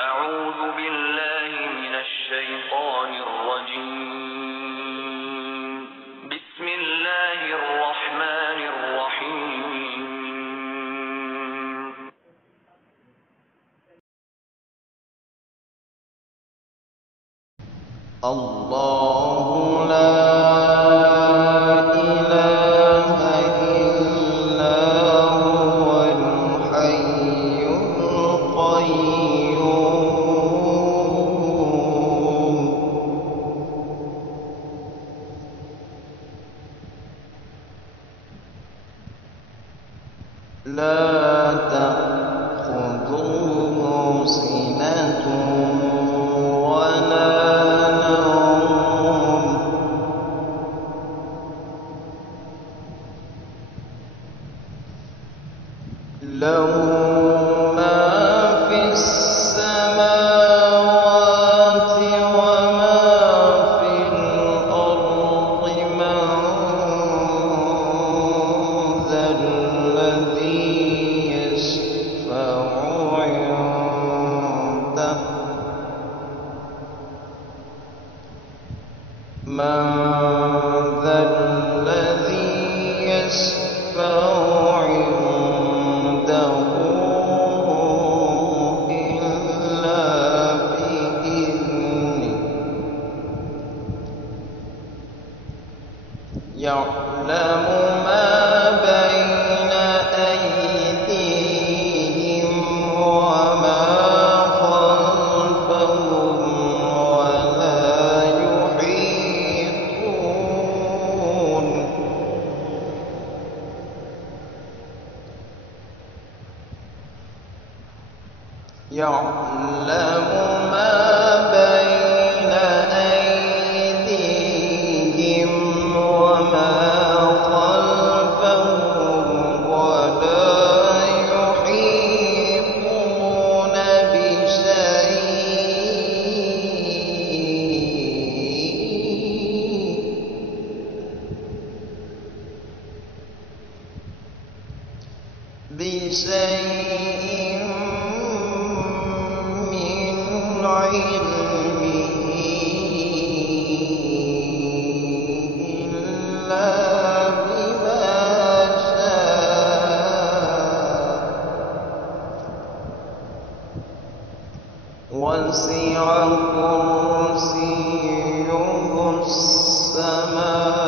أعوذ بالله من الشيطان الرجيم. بسم الله الرحمن الرحيم. الله لا إله إلا هو الحي القيوم لا تأخذه سنة ولا نوم له ما في السماوات وما في الأرض من ذا الذي يشفع عنده من ذا الذي يشفع عنده إلا بإذنه يعلم ما بين أيديهم وما خلفهم ولا يحيطون يعلم ما بين أيديهم وما خلفهم ولا يحيطون بشيء من علمه إلا بما شاء وسع كرسيه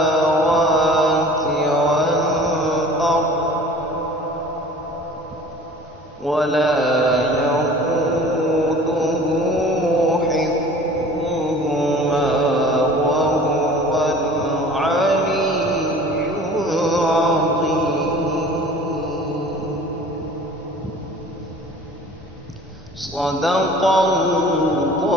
السماوات والأرض ولا يئوده حفظهما وهو العلي العظيم. صدق الله